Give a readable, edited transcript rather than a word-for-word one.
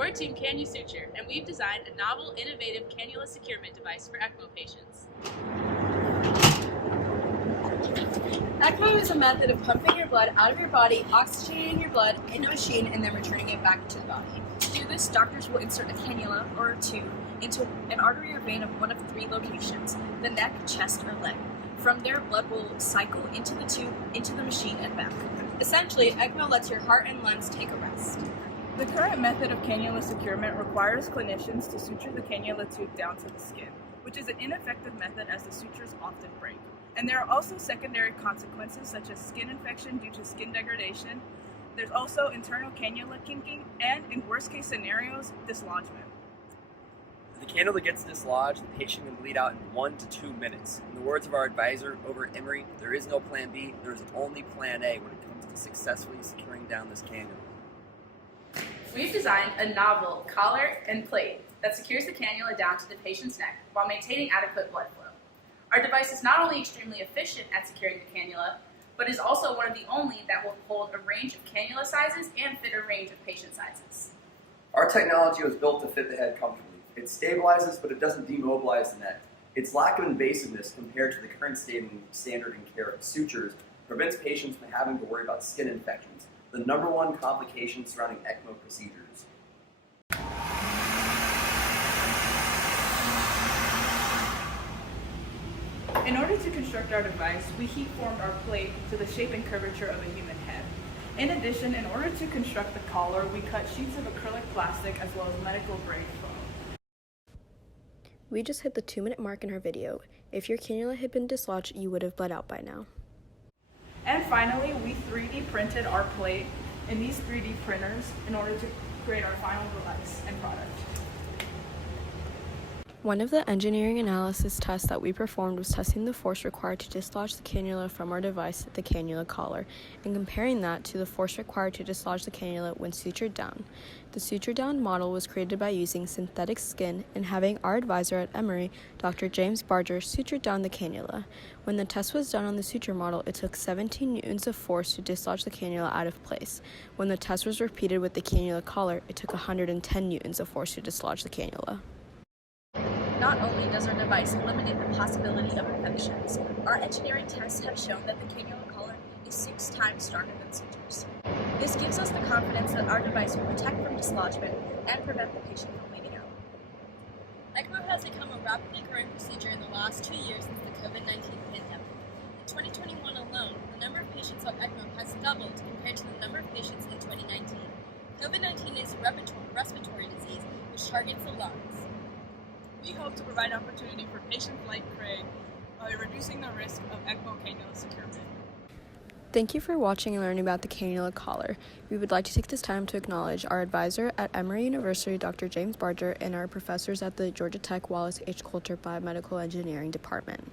We're Team Cann-U-Suture, and we've designed a novel, innovative cannula securement device for ECMO patients. ECMO is a method of pumping your blood out of your body, oxygenating your blood in a machine, and then returning it back to the body. To do this, doctors will insert a cannula or a tube into an artery or vein of one of three locations: the neck, chest, or leg. From there, blood will cycle into the tube, into the machine, and back. Essentially, ECMO lets your heart and lungs take a rest. The current method of cannula securement requires clinicians to suture the cannula tube down to the skin, which is an ineffective method as the sutures often break. And there are also secondary consequences such as skin infection due to skin degradation. There's also internal cannula kinking and, in worst case scenarios, dislodgement. If the cannula gets dislodged, the patient can bleed out in 1 to 2 minutes. In the words of our advisor over at Emory, there is no plan B, there is only plan A when it comes to successfully securing down this cannula. We've designed a novel collar and plate that secures the cannula down to the patient's neck while maintaining adequate blood flow. Our device is not only extremely efficient at securing the cannula, but is also one of the only that will hold a range of cannula sizes and fit a range of patient sizes. Our technology was built to fit the head comfortably. It stabilizes, but it doesn't demobilize the neck. Its lack of invasiveness compared to the current standard in care of sutures prevents patients from having to worry about skin infections, the #1 complication surrounding ECMO procedures. In order to construct our device, we heat formed our plate to the shape and curvature of a human head. In addition, in order to construct the collar, we cut sheets of acrylic plastic as well as medical grade foam. We just hit the 2-minute mark in our video. If your cannula had been dislodged, you would have bled out by now. And finally, we 3D printed our plate in these 3D printers in order to create our final device and product. One of the engineering analysis tests that we performed was testing the force required to dislodge the cannula from our device, the cannula collar, and comparing that to the force required to dislodge the cannula when sutured down. The sutured down model was created by using synthetic skin and having our advisor at Emory, Dr. James Barger, suture down the cannula. When the test was done on the suture model, it took 17 newtons of force to dislodge the cannula out of place. When the test was repeated with the cannula collar, it took 110 newtons of force to dislodge the cannula. Not only does our device eliminate the possibility of infections, our engineering tests have shown that the cannula collar is 6 times stronger than sutures. This gives us the confidence that our device will protect from dislodgement and prevent the patient from bleeding out. ECMO has become a rapidly growing procedure in the last 2 years since the COVID-19 pandemic. In 2021 alone, the number of patients on ECMO has doubled compared to the number of patients in 2019. COVID-19 is a respiratory disease which targets the lungs. We hope to provide opportunity for patients like Craig by reducing the risk of ECMO cannula securement. Thank you for watching and learning about the cannula collar. We would like to take this time to acknowledge our advisor at Emory University, Dr. James Barger, and our professors at the Georgia Tech Wallace H. Coulter Biomedical Engineering Department.